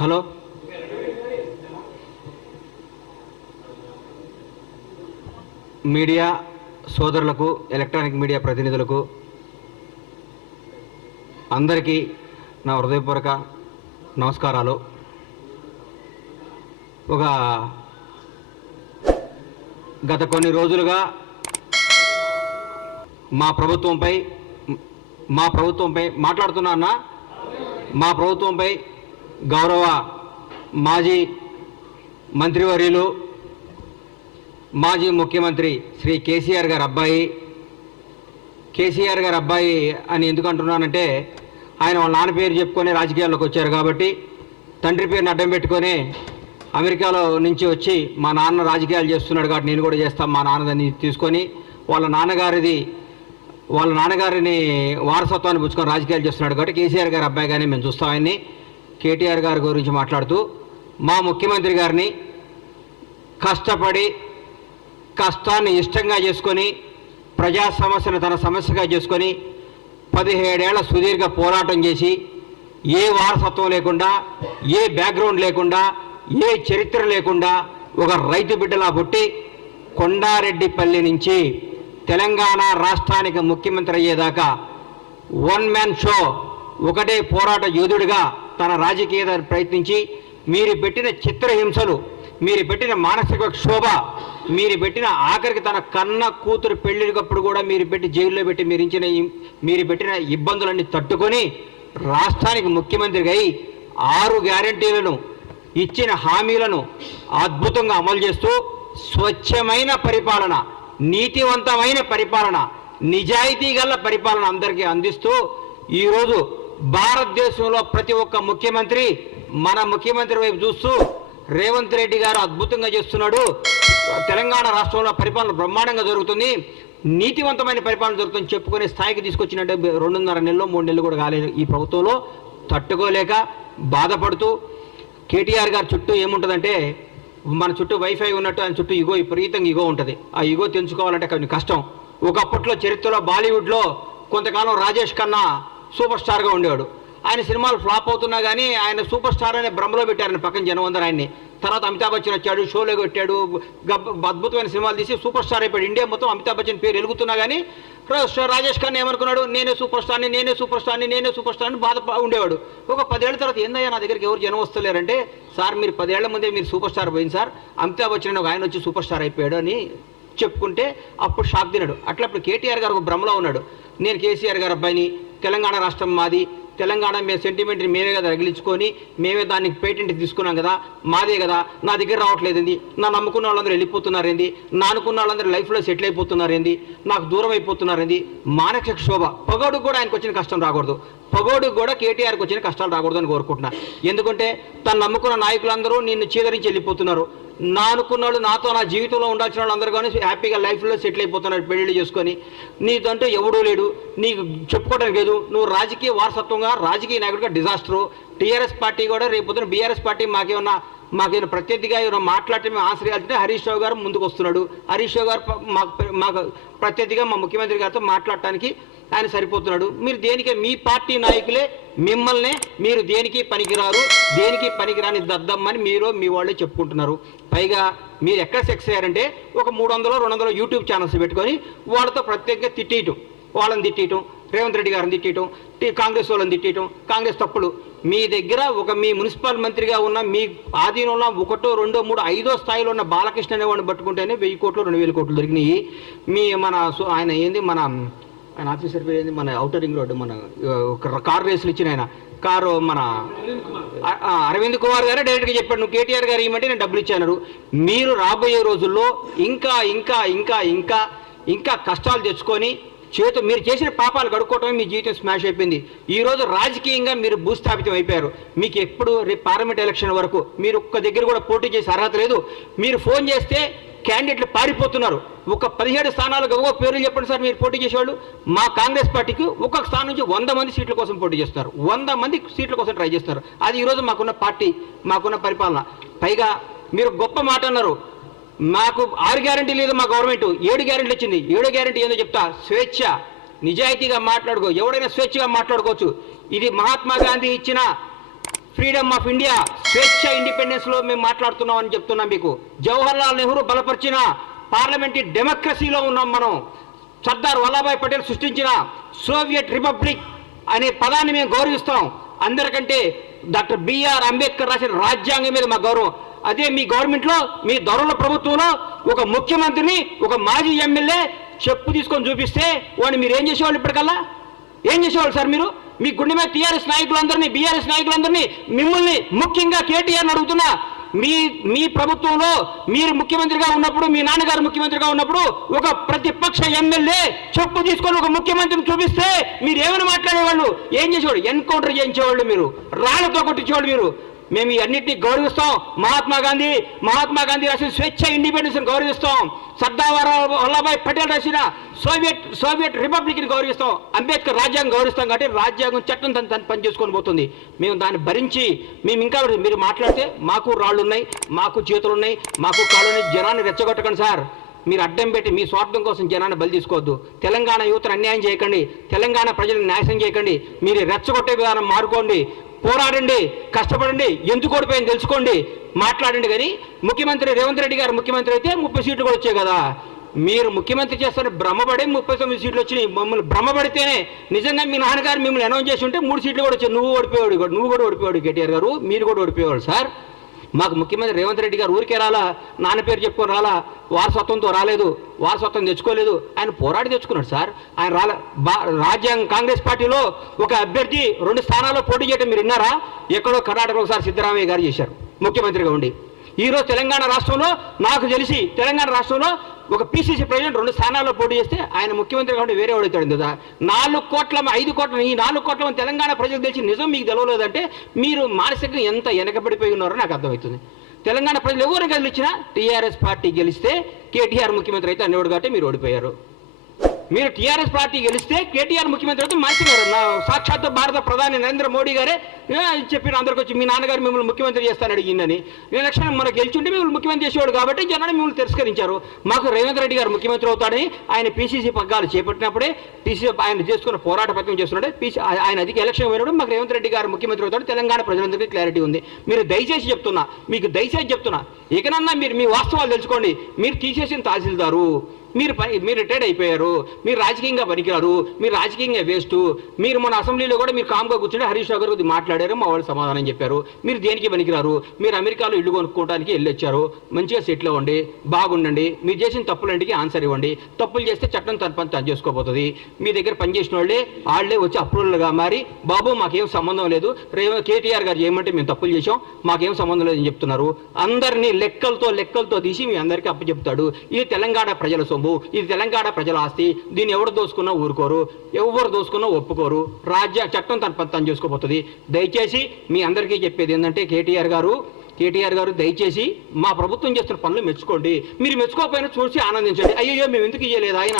Hello, media సోదరులకు, electronic media ప్రతినిధులకు అందరికీ నా హృదయపూర్వక నమస్కారాలు. గత కొన్ని రోజులుగా మా ప్రభుత్వంపై మాట్లాడుతున్నా మా ప్రభుత్వంపై గౌరవ మాజీ మంత్రివర్యులు, మాజీ ముఖ్యమంత్రి శ్రీ కేసీఆర్ గారి అబ్బాయి అని ఎందుకు అంటున్నానంటే, ఆయన వాళ్ళ నాన్న పేరు చెప్పుకొని రాజకీయాల్లోకి వచ్చారు కాబట్టి, తండ్రి పేరుని అడ్డం పెట్టుకొని అమెరికాలో నుంచి వచ్చి మా నాన్న రాజకీయాలు చేస్తున్నాడు కాబట్టి నేను కూడా చేస్తాను మా నాన్నదని తీసుకొని వాళ్ళ నాన్నగారిని వారసత్వాన్ని పుచ్చుకొని రాజకీయాలు చేస్తున్నాడు కాబట్టి కేసీఆర్ గారి అబ్బాయిగానే మేము చూస్తాం ఆయన్ని. కేటీఆర్ గారి గురించి మాట్లాడుతూ, మా ముఖ్యమంత్రి గారిని కష్టపడి కష్టాన్ని ఇష్టంగా చేసుకొని ప్రజా సమస్యను తన సమస్యగా చేసుకొని 17 ఏళ్ల సుదీర్ఘ పోరాటం చేసి ఏ వారసత్వం లేకుండా, ఏ బ్యాక్గ్రౌండ్ లేకుండా, ఏ చరిత్ర లేకుండా ఒక రైతు బిడ్డలా పుట్టి కొండారెడ్డిపల్లి నుంచి తెలంగాణ రాష్ట్రానికి ముఖ్యమంత్రి అయ్యేదాకా వన్ మ్యాన్ షో, ఒకటే పోరాట యోధుడిగా తన రాజకీయ ప్రయత్నించి మీరు పెట్టిన చిత్రహింసలు, మీరు పెట్టిన మానసిక క్షోభ, మీరు పెట్టిన ఆఖరికి తన కన్న కూతురు పెళ్లికప్పుడు కూడా మీరు పెట్టి జైల్లో పెట్టి మీరు పెట్టిన ఇబ్బందులన్నీ తట్టుకొని రాష్ట్రానికి ముఖ్యమంత్రిగా అయి 6 గ్యారంటీలను ఇచ్చిన హామీలను అద్భుతంగా అమలు చేస్తూ స్వచ్ఛమైన పరిపాలన, నీతివంతమైన పరిపాలన, నిజాయితీ గల పరిపాలన అందరికీ అందిస్తూ ఈరోజు భారతదేశంలో ప్రతి ఒక్క ముఖ్యమంత్రి మన ముఖ్యమంత్రి వైపు చూస్తూ రేవంత్ రెడ్డి గారు అద్భుతంగా చేస్తున్నాడు, తెలంగాణ రాష్ట్రంలో పరిపాలన బ్రహ్మాండంగా జరుగుతుంది, నీతివంతమైన పరిపాలన జరుగుతుంది చెప్పుకునే స్థాయికి తీసుకొచ్చినట్టే 2.5 నెలలు 3 నెలలు కూడా కాలేదు. ఈ ప్రభుత్వంలో తట్టుకోలేక బాధపడుతూ కేటీఆర్ గారి చుట్టూ ఏముంటుందంటే, మన చుట్టూ వైఫై ఉన్నట్టు ఆయన చుట్టూ విపరీతంగా ఈగో ఉంటుంది. ఆ ఈగో తెంచుకోవాలంటే కొంచెం కష్టం. ఒకప్పట్లో చరిత్రలో బాలీవుడ్లో కొంతకాలం రాజేష్ ఖన్నా సూపర్ స్టార్గా ఉండేవాడు. ఆయన సినిమాలు ఫ్లాప్ అవుతున్నా కానీ ఆయన సూపర్ స్టార్ అనే భ్రమలో పెట్టారని పక్కన జనం అందరూ ఆయన్ని. తర్వాత అమితాబ్ బచ్చన్ వచ్చాడు, షోలో కొట్టాడు, అద్భుతమైన సినిమాలు తీసి సూపర్ స్టార్ అయిపోయాడు. ఇండియా మొత్తం అమితాబ్ బచ్చన్ పేరు వెలుగుతున్నా కానీ రాజేష్ ఖన్నా ఏమనుకున్నాడు, నేనే సూపర్ స్టార్ని బాధ ఉండేవాడు. ఒక 10 ఏళ్ల తర్వాత ఏందయ్యా నా దగ్గరికి ఎవరు జనం వస్తలేరంటే, సార్ మీరు 10 ఏళ్ల ముందే మీరు సూపర్ స్టార్ పోయింది సార్, అమితాబ్ బచ్చన్ ఆయన వచ్చి సూపర్ స్టార్ అయిపోయాడు అని చెప్పుకుంటే అప్పుడు షాక్ తిన్నాడు. అట్లా ఇప్పుడు కేటీఆర్ గారు ఒక భ్రమలో ఉన్నాడు. నేను కేసీఆర్ గారి అబ్బాయిని, తెలంగాణ రాష్ట్రం మాది, తెలంగాణ మేము సెంటిమెంట్ని మేమే కదా రగిలించుకొని మేమే దానికి పేటెంట్ తీసుకున్నాం కదా, మాదే కదా, నా దగ్గర రావట్లేదండి, నా నమ్ముకున్న వాళ్ళందరూ వెళ్ళిపోతున్నారేంది, నా అనుకున్న వాళ్ళందరూ లైఫ్లో సెటిల్ అయిపోతున్నారేంది, నాకు దూరం అయిపోతున్నారేంది, మానసిక క్షోభ. పగోడుకు కూడా ఆయనకు వచ్చిన కష్టం రాకూడదు, పగోడుకు కూడా కేటీఆర్కి వచ్చిన కష్టాలు రాకూడదు అని కోరుకుంటున్నా. ఎందుకంటే తను నమ్ముకున్న నాయకులందరూ నిన్ను చీదరించి వెళ్ళిపోతున్నారు. నా అనుకున్న వాళ్ళు, నాతో నా జీవితంలో ఉండాల్సిన వాళ్ళందరూ కానీ హ్యాపీగా లైఫ్లో సెటిల్ అయిపోతున్నారు పెళ్ళిళ్ళు చేసుకొని. నీదంటే ఎవడూ లేడు, నీకు చెప్పుకోవడానికి లేదు, నువ్వు రాజకీయ వారసత్వంగా రాజకీయ నాయకుడిగా డిజాస్టరు. టీఆర్ఎస్ పార్టీ కూడా రేపొద్దున బీఆర్ఎస్ పార్టీ మాకేమన్నా ప్రత్యర్థిగా ఏమైనా మాట్లాడితే మేము ఆశ్రయాలంటే హరీష్ రావు గారు ముందుకు వస్తున్నాడు. హరీష్ రావు గారు మాకు ప్రత్యర్థిగా మా ముఖ్యమంత్రి గారితో మాట్లాడటానికి ఆయన సరిపోతున్నాడు. మీరు దేనికి, మీ పార్టీ నాయకులే మిమ్మల్ని మీరు దేనికి పనికిరారు, దేనికి పనికిరాని దద్దమ్మని మీరు మీ వాళ్ళే చెప్పుకుంటున్నారు. పైగా మీరు ఎక్కడ సెక్స్ అయ్యారంటే ఒక 300-200 యూట్యూబ్ ఛానల్స్ పెట్టుకొని వాళ్ళతో ప్రత్యేకంగా తిట్టేయటం, వాళ్ళని తిట్టేయటం, రేవంత్ రెడ్డి గారిని తిట్టేయటం, కాంగ్రెస్ వాళ్ళని తిట్టేయటం, కాంగ్రెస్ తప్పులు. మీ దగ్గర మీ మున్సిపల్ మంత్రిగా ఉన్న మీ ఆధీనంలో 1, 2, 3, 5వ స్థాయిలో ఉన్న బాలకృష్ణ అనేవాడిని పట్టుకుంటేనే 1000 కోట్లు 2000 కోట్లు దొరికినాయి. ఆయన ఏంది ఆయన ఆఫీసర్ పేరు ఏంది, మన ఔటర్ రింగ్ రోడ్డు మన కారు రేసులు ఇచ్చిన ఆయన కారు మన అరవింద్ కుమార్ గారే డైరెక్ట్గా చెప్పాడు, నువ్వు కేటీఆర్ గారు ఇవ్వమంటే నేను డబ్బులు ఇచ్చాను. మీరు రాబోయే రోజుల్లో ఇంకా ఇంకా ఇంకా ఇంకా ఇంకా కష్టాలు తెచ్చుకొని మీరు చేసిన పాపాలు గడుక్కోవటమే మీ జీవితం స్మాష్ అయిపోయింది. ఈరోజు రాజకీయంగా మీరు భూస్థాపితం అయిపోయారు. మీకు ఎప్పుడు రేపు పార్లమెంట్ ఎలక్షన్ వరకు మీరు ఒక్క దగ్గర కూడా పోటీ చేసే అర్హత లేదు. మీరు ఫోన్ చేస్తే క్యాండిడేట్లు పారిపోతున్నారు. ఒక 17 స్థానాలకు ఒక పేర్లు చెప్పండి సార్ మీరు పోటీ చేసేవాళ్ళు. మా కాంగ్రెస్ పార్టీకి ఒక్కొక్క స్థానం నుంచి 100 మంది సీట్ల కోసం పోటీ చేస్తారు, 100 మంది సీట్ల కోసం ట్రై చేస్తారు. అది ఈరోజు మాకున్న పార్టీ, మాకున్న పరిపాలన. పైగా మీరు గొప్ప మాట అన్నారు, మాకు 6 గ్యారెంటీ లేదు మా గవర్నమెంట్, 7 గ్యారెంటీలు ఇచ్చింది. 7వ గ్యారెంటీ ఏందో చెప్తా, స్వేచ్ఛ, నిజాయితీగా మాట్లాడుకో, ఎవడైనా స్వేచ్ఛగా మాట్లాడుకోవచ్చు. ఇది మహాత్మా గాంధీ ఇచ్చిన ఫ్రీడమ్ ఆఫ్ ఇండియా, స్వేచ్ఛ, ఇండిపెండెన్స్లో మేము మాట్లాడుతున్నామని చెప్తున్నాం మీకు. జవహర్లాల్ నెహ్రూ బలపరిచిన పార్లమెంటరీ డెమోక్రసీలో ఉన్నాం మనం. సర్దార్ వల్లభాయ్ పటేల్ సృష్టించిన సోవియట్ రిపబ్లిక్ అనే పదాన్ని మేము గౌరవిస్తాం. అందరికంటే డాక్టర్ బిఆర్ అంబేద్కర్ రాసిన రాజ్యాంగం మీద మా గౌరవం. అదే మీ గవర్నమెంట్లో, మీ దొరల ప్రభుత్వంలో ఒక ముఖ్యమంత్రిని, ఒక మాజీ ఎమ్మెల్యే చెప్పు తీసుకొని చూపిస్తే వాడిని మీరు ఏం చేసేవాళ్ళు? ఇప్పటికల్లా ఏం చేసేవాళ్ళు సార్ మీరు? మీ గుండె మీద టీఆర్ఎస్ నాయకులందరినీ, బీఆర్ఎస్ నాయకులందరినీ, మిమ్మల్ని ముఖ్యంగా కేటీఆర్ని అడుగుతున్నా, మీ ప్రభుత్వంలో మీరు ముఖ్యమంత్రిగా ఉన్నప్పుడు, మీ నాన్నగారు ముఖ్యమంత్రిగా ఉన్నప్పుడు ఒక ప్రతిపక్ష ఎమ్మెల్యే చెప్పు తీసుకొని ఒక ముఖ్యమంత్రిని చూపిస్తే మీరు ఏమైనా మాట్లాడేవాళ్ళు? ఏం చేసేవాళ్ళు? ఎన్కౌంటర్ చేయించేవాళ్ళు, మీరు రాళ్లతో కొట్టించేవాళ్ళు. మీరు మేము ఈ అన్నింటినీ గౌరవిస్తాం. మహాత్మా గాంధీ రాసిన స్వేచ్ఛ, ఇండిపెండెన్స్ గౌరవిస్తాం. సర్దార్ వల్లభాయ్ పటేల్ రాసిన సోవియట్ రిపబ్లిక్ని గౌరవిస్తాం. అంబేద్కర్ రాజ్యాంగం గౌరవిస్తాం. కాబట్టి రాజ్యాంగం చట్టం తను పని చేసుకొని పోతుంది. మేము దాన్ని భరించి మేము ఇంకా మీరు మాట్లాడితే మాకు రాళ్ళు ఉన్నాయి, మాకు చేతులు ఉన్నాయి, మాకు కాళ్ళు ఉన్నాయి. జనాన్ని రెచ్చగొట్టకండి సార్. మీరు అడ్డం పెట్టి మీ స్వార్థం కోసం జనాన్ని బలి తీసుకోవద్దు. తెలంగాణ యువతను అన్యాయం చేయకండి, తెలంగాణ ప్రజలను నాశనం చేయకండి. మీరు రెచ్చగొట్టే విధానం మారుకోండి, పోరాడండి, కష్టపడండి, ఎందుకు ఓడిపోయింది తెలుసుకోండి, మాట్లాడండి. కానీ ముఖ్యమంత్రి రేవంత్ రెడ్డి గారు ముఖ్యమంత్రి అయితే 30 సీట్లు కూడా వచ్చాయి కదా. మీరు ముఖ్యమంత్రి చేస్తారని భ్రమపడే 39 సీట్లు వచ్చినాయి. మమ్మల్ని భ్రమపడితేనే నిజంగా మీ నాన్నగారు మిమ్మల్ని అనౌన్స్ చేసి ఉంటే 3 సీట్లు కూడా వచ్చాయి. నువ్వు కూడా ఓడిపోయాడు కేటీఆర్ గారు, మీరు కూడా ఓడిపోయేవాడు సార్. మాకు ముఖ్యమంత్రి రేవంత్ రెడ్డి గారు ఊరికే రాలా, నాన్న పేరు చెప్పుకొని రాలా, వారసత్వంతో రాలేదు, వారసత్వం తెచ్చుకోలేదు. ఆయన పోరాడి తెచ్చుకున్నాడు సార్. ఆయన రాజ్యాంగ కాంగ్రెస్ పార్టీలో ఒక అభ్యర్థి 2 స్థానాల్లో పోటీ చేయడం మీరు విన్నారా? ఎక్కడో కర్ణాటకలో ఒకసారి సిద్ధరామయ్య గారు చేశారు ముఖ్యమంత్రిగా ఉండి. ఈరోజు తెలంగాణ రాష్ట్రంలో నాకు తెలిసి తెలంగాణ రాష్ట్రంలో ఒక పీసీసీ ప్రెసిడెంట్ 2 స్థానాల్లో పోటీ చేస్తే ఆయన ముఖ్యమంత్రిగా ఉండి వేరే వాడవుతాడు కదా. 4 కోట్ల 5 కోట్ల ఈ 4 కోట్ల తెలంగాణ ప్రజలు తెలిసి నిజం మీకు తెలవలేదంటే మీరు మానసికంగా ఎంత వెనకబడిపోయి ఉన్నారో నాకు అర్థమవుతుంది. తెలంగాణ ప్రజలు ఎవరు గెలిచినా టీఆర్ఎస్ పార్టీ గెలిస్తే కేటీఆర్ ముఖ్యమంత్రి అయితే అనేవాడు కాబట్టి మీరు ఓడిపోయారు. మీరు టీఆర్ఎస్ పార్టీ గెలిస్తే కేటీఆర్ ముఖ్యమంత్రి అయితే మార్చినారు. సాక్షాత్తు భారత ప్రధాని నరేంద్ర మోడీ గారే చెప్పిన అందరికి వచ్చి మీ నాన్నగారు మిమ్మల్ని ముఖ్యమంత్రి చేస్తాను అడిగిందని. ఎలక్షన్ మనకు గెలిచుంటే మిమ్మల్ని ముఖ్యమంత్రి చేసేవాడు కాబట్టి జనాన్ని మిమ్మల్ని తిరస్కరించారు. మాకు రేవంత్ రెడ్డి గారు ముఖ్యమంత్రి అవుతాడని ఆయన పీసీసీ పగ్గాలు చేపట్టినప్పుడే ఆయన చేసుకున్న పోరాట పత్రం చేస్తున్నాడే ఆయన అధిక ఎలక్షన్ పోయినప్పుడు మాకు రేవంత్ రెడ్డి గారు ముఖ్యమంత్రి అవుతాడు. తెలంగాణ ప్రజలందరికీ క్లారిటీ ఉంది. మీరు దయచేసి చెప్తున్నా, మీకు దయచేసి చెప్తున్నా, ఇకనన్నా మీరు మీ వాస్తవాలు తెలుసుకోండి. మీరు తీసేసిన తహసీల్దారు, మీరు రిటైర్డ్ అయిపోయారు, మీరు రాజకీయంగా పనికిరారు, మీరు రాజకీయంగా వేస్ట్. మీరు మన అసెంబ్లీలో కూడా మీరు కామ్గా కూర్చుంటే హరీష్ రావు గారు మాట్లాడారు, మా వాళ్ళు సమాధానం చెప్పారు. మీరు దేనికి పనికిరారు, మీరు అమెరికాలో ఇల్లు కొనుక్కోవడానికి వెళ్ళొచ్చారు, మంచిగా సెటిల్ అవ్వండి, బాగుండండి. మీరు చేసిన తప్పులంటికి ఆన్సర్ ఇవ్వండి. తప్పులు చేస్తే చట్టం తన పని తను చేసుకోబోతుంది. మీ దగ్గర పనిచేసిన వాళ్ళే వచ్చి అప్రూవల్గా మారి బాబు మాకేం సంబంధం లేదు, కేటీఆర్ గారు చేయమంటే మేము తప్పులు చేసాం, మాకేం సంబంధం లేదని చెప్తున్నారు. అందరినీ లెక్కలతో తీసి మీ అందరికీ అప్పచెప్తాడు. ఇది తెలంగాణ ప్రజల సొమ్ము, ఇది తెలంగాణ ప్రజల ఆస్తి. దీన్ని ఎవరు దోసుకున్నా ఊరుకోరు, ఎవరు దోసుకున్నా ఒప్పుకోరు. చట్టం తన పని తను చేసుకోబోతుంది. దయచేసి మీ అందరికీ చెప్పేది ఏంటంటే కేటీఆర్ గారు దయచేసి మా ప్రభుత్వం చేస్తున్న పనులు మెచ్చుకోండి. మీరు మెచ్చుకోకపోయినా చూసి ఆనందించండి. అయ్యో మేము ఎందుకు ఇయ్యలేదు ఆయన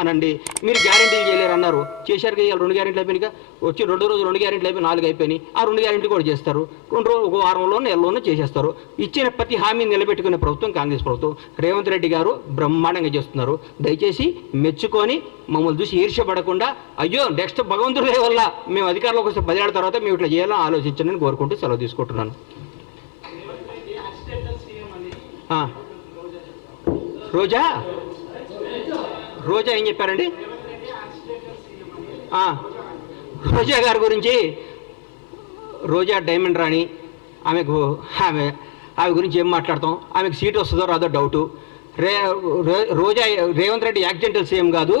అనండి. మీరు గ్యారెంటీలు చేయలేరు అన్నారు, చేశారు కదా. 2 గ్యారెంటీలు అయిపోయినాయి. వచ్చి 2 రోజులు 2 గ్యారెంటీలు అయిపోయి 4 అయిపోయినాయి. ఆ 2 గ్యారెంటీలు కూడా చేస్తారు. 2 రోజులు, 1 వారంలో, నెలలోనూ చేసేస్తారు. ఇచ్చిన ప్రతి హామీని నిలబెట్టుకునే ప్రభుత్వం కాంగ్రెస్ ప్రభుత్వం. రేవంత్ రెడ్డి గారు బ్రహ్మాండంగా చేస్తున్నారు. దయచేసి మెచ్చుకొని మమ్మల్ని చూసి ఈర్ష్యపడకుండా అయ్యో నెక్స్ట్ భగవంతుడి వల్ల మేము అధికారంలోకి వస్తే 10 ఏళ్ల తర్వాత మేము ఇట్లా చేయాలని ఆలోచించండి కోరుకుంటూ సెలవు తీసుకుంటున్నాను. రోజా ఏం చెప్పారండి? రోజా గారి గురించి, రోజా డైమండ్ రాణి, ఆమె గురించి ఏం మాట్లాడతాం? ఆమెకు సీట్ వస్తుందో రాదో డౌటు. రోజా రేవంత్ రెడ్డి యాక్సిడెంటల్ సీఎం కాదు.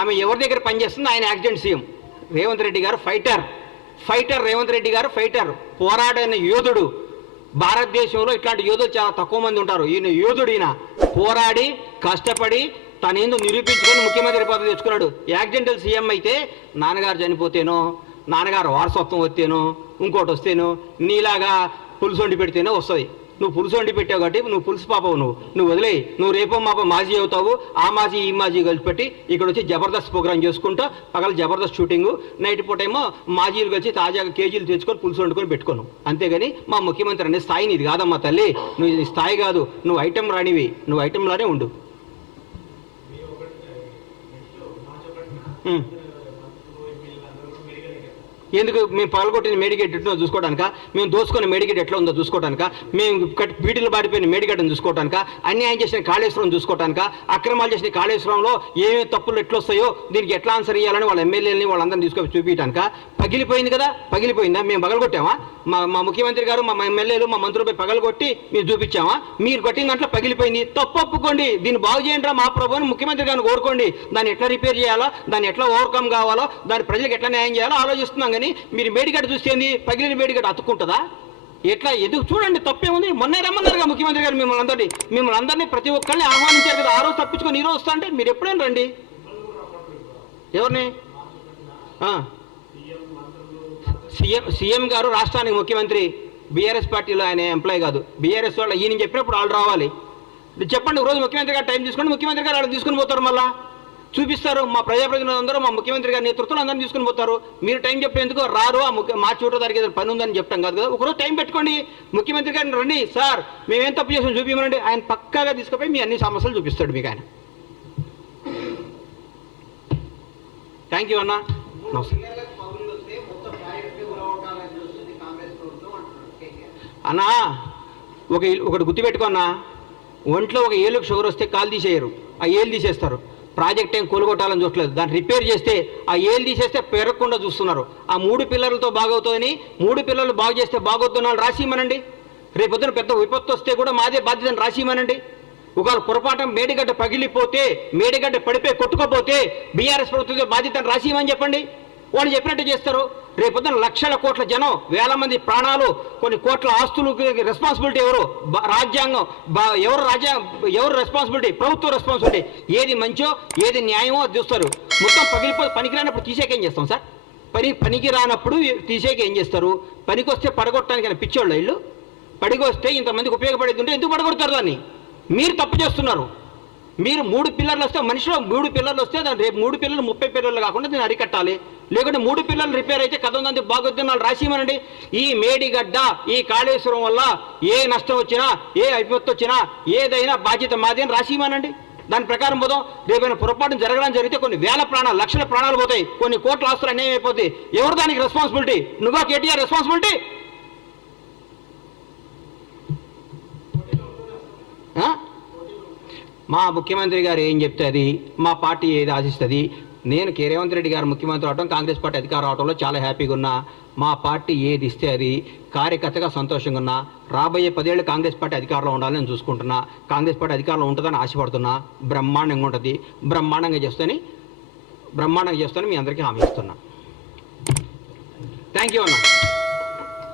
ఆమె ఎవరి దగ్గర పనిచేస్తుంది? ఆయన యాక్సిడెంట్ సీఎం. రేవంత్ రెడ్డి గారు ఫైటర్. రేవంత్ రెడ్డి గారు ఫైటర్, పోరాడిన యోధుడు. భారతదేశంలో ఇట్లాంటి యోధులు చాలా తక్కువ మంది ఉంటారు. ఈయన యోధుడు. ఈయన పోరాడి కష్టపడి తనేందో నిరూపించుకొని ముఖ్యమంత్రి పదవి తెచ్చుకున్నాడు. యాక్సిడెంటల్ సీఎం అయితే నాన్నగారు చనిపోతేనో, నాన్నగారు వారసత్వం వస్తేనో, ఇంకోటి వస్తేనో, నీలాగా పులుసు వండి పెడితేనే వస్తుంది. నువ్వు పులుసు వండి పెట్టావు కాబట్టి నువ్వు పులుసు పాపవు. నువ్వు వదిలే. నువ్వు రేపో మాపో మాజీ అవుతావు. ఆ మాజీ ఈ మాజీ కలిసి పెట్టి ఇక్కడ వచ్చి జబర్దస్త్ ప్రోగ్రామ్ చేసుకుంటా, పగల జబర్దస్త్ షూటింగు, నైట్ పూట ఏమో మాజీలు కలిసి తాజాగా కేజీలు తెచ్చుకొని పులుసు వండుకొని పెట్టుకోను. అంతేగాని మా ముఖ్యమంత్రి అనే స్థాయి నీది కాదమ్మా తల్లి. నువ్వు ఈ స్థాయి కాదు, నువ్వు ఐటెం రానివి, నువ్వు ఐటెంలానే ఉండు. ఎందుకు మేము పగలగొట్టిన మేడిగడ్డ ఎట్లా చూసుకోవడానిక, మేము దోసుకున్న మేడిగడ్డ ఎట్లా ఉందో చూసుకోవడానిక, మేము బీటీలు బారిపోయిన మేడిగడ్డను చూసుకోవడానిక, అన్యాయం చేసిన కాళేశ్వరం చూసుకోవడానిక, అక్రమాలు చేసిన కాళేశ్వరంలో ఏమేమి తప్పులు ఎట్లా వస్తాయో దీనికి ఎట్లా ఆన్సర్ ఇవ్వాలని వాళ్ళ ఎమ్మెల్యేలని వాళ్ళందరినీ తీసుకొని చూపించడానిక. పగిలిపోయింది కదా, పగిలిపోయిందా? మేము పగలగొట్టామా? మా ముఖ్యమంత్రి గారు మా ఎమ్మెల్యేలు మా మంత్రులపై పగలగొట్టి మీరు చూపించామా? మీరు కొట్టిన దాంట్లో పగిలిపోయింది, తప్పు ఒప్పుకోండి, దీన్ని బాగు చేయండి రా మా ప్రభుని ముఖ్యమంత్రి గారిని కోరుకోండి. దాన్ని ఎట్లా రిపేర్ చేయాలో, దాన్ని ఎట్లా ఓవర్కమ్ కావాలో, దాని ప్రజలకు ఎట్లా న్యాయం చేయాలో ఆలోచిస్తున్నాం. కానీ మీరు మేడిగడ్డ చూస్తేంది, పగిలిన మేడిగడ్డ అతుక్కుంటుందా? ఎట్లా ఎందుకు చూడండి, తప్పేముంది? మొన్నే రమ్మన్నారుగా ముఖ్యమంత్రి గారు మిమ్మల్ని అందరినీ ప్రతి ఒక్కరిని ఆహ్వానించారు కదా. ఆ రోజు తప్పించుకొని ఈ రోజు వస్తా అంటే మీరు ఎప్పుడైనా రండి. ఎవరిని? సీఎం గారు రాష్ట్రానికి ముఖ్యమంత్రి, బీఆర్ఎస్ పార్టీలో ఆయన ఎంప్లాయ్ కాదు. బీఆర్ఎస్ వాళ్ళు ఈయన చెప్పినప్పుడు వాళ్ళు రావాలి. చెప్పండి, రోజు ముఖ్యమంత్రి గారు టైం తీసుకోండి, ముఖ్యమంత్రి గారు వాళ్ళు తీసుకుని పోతారు, మళ్ళీ చూపిస్తారు. మా ప్రజాప్రతినిధులు అందరూ మా ముఖ్యమంత్రి గారి నేతృత్వంలో అందరినీ తీసుకుని పోతారు. మీరు టైం చెప్పేందుకు రారు. మార్చి 1వ తారీఖు ఏదైనా పని ఉందని చెప్తాం కాదు కదా. ఒకరోజు టైం పెట్టుకోండి, ముఖ్యమంత్రి గారిని రండి, సార్ మేమేం తప్పు చేసాం చూపించమనండి. ఆయన పక్కాగా తీసుకుపోయి మీ అన్ని సమస్యలు చూపిస్తాడు మీకు ఆయన. థ్యాంక్ యూ అన్న. అన్నా ఒకటి గుర్తుపెట్టుకున్నా, ఒంట్లో ఒక ఏళ్ళకి షుగర్ వస్తే కాలు తీసేయరు, ఆ ఏళ్ళు తీసేస్తారు. ప్రాజెక్ట్ ఏం కూలగొట్టాలని చూడలేదు, దాన్ని రిపేర్ చేస్తే ఆ ఏళ్ళు తీసేస్తే పెరగకుండా చూస్తున్నారు. ఆ 3 పిల్లలతో బాగవుతుందని, 3 పిల్లలు బాగు చేస్తే బాగవుతున్నాను రాసిమనండి. రేపొద్దున పెద్ద విపత్తు వస్తే కూడా మాదే బాధ్యతను రాసిమనండి. ఒకవేళ పొరపాటు మేడిగడ్డ పగిలిపోతే, మేడిగడ్డ పడిపోయి కొట్టుకోపోతే బీఆర్ఎస్ ప్రభుత్వం బాధ్యతను రాసిమని చెప్పండి. వాళ్ళు చెప్పినట్టు చేస్తారు. రేపొద్దున లక్షల కోట్ల జనం, వేల మంది ప్రాణాలు, కొన్ని కోట్ల ఆస్తులు రెస్పాన్సిబిలిటీ ఎవరు? రాజ్యాంగం. ఎవరు రెస్పాన్సిబిలిటీ? ప్రభుత్వ రెస్పాన్సిబిలిటీ. ఏది మంచో ఏది న్యాయమో అది చూస్తారు. మొత్తం పగిలిపోతే పనికి రానప్పుడు తీసేకేం చేస్తాం సార్? పనికి రానప్పుడు తీసేకేం చేస్తారు? పనికి వస్తే పడగొట్టడానికి పిచ్చోళ్ళు ఇల్లు. పడికి వస్తే ఇంతమందికి ఉపయోగపడేది ఉంటే ఎందుకు పడగొడతారు దాన్ని? మీరు తప్పు చేస్తున్నారు. మీరు 3 పిల్లర్లు వస్తే, మనిషిలో 3 పిల్లర్లు వస్తే రేపు 3 పిల్లలు 30 పిల్లర్లు కాకుండా దీన్ని అరికట్టాలి. లేకుంటే 3 పిల్లలు రిపేర్ అయితే కథ ఉందని బాగొద్దు వాళ్ళు రాసిమనండి. ఈ మేడిగడ్డ, ఈ కాళేశ్వరం వల్ల ఏ నష్టం వచ్చినా, ఏ విపత్తు వచ్చినా ఏదైనా బాధ్యత మాది అని రాసిమనండి. దాని ప్రకారం పోదాం. రేపైనా పొరపాటు జరగడం జరిగితే కొన్ని వేల ప్రాణాలు, లక్షల ప్రాణాలు పోతాయి, కొన్ని కోట్ల ఆస్తులు అన్యాయం అయిపోతాయి. ఎవరు దానికి రెస్పాన్సిబిలిటీ? నువ్వా కేటీఆర్ రెస్పాన్సిబిలిటీ? మా ముఖ్యమంత్రి గారు ఏం చెప్తే అది, మా పార్టీ ఏది ఆశిస్తుంది. నేను రేవంత్ రెడ్డి గారు ముఖ్యమంత్రి అవడం, కాంగ్రెస్ పార్టీ అధికారం అవడంలో చాలా హ్యాపీగా ఉన్నా. మా పార్టీ ఏది ఇస్తే అది కార్యకర్తగా సంతోషంగా ఉన్నా. రాబోయే 10 ఏళ్ళు కాంగ్రెస్ పార్టీ అధికారంలో ఉండాలని నేను చూసుకుంటున్నా. కాంగ్రెస్ పార్టీ అధికారంలో ఉంటుందని ఆశపడుతున్నా. బ్రహ్మాండంగా ఉంటుంది, బ్రహ్మాండంగా చేస్తానని మీ అందరికీ హామీ ఇస్తున్నా. థ్యాంక్ యూ అన్న.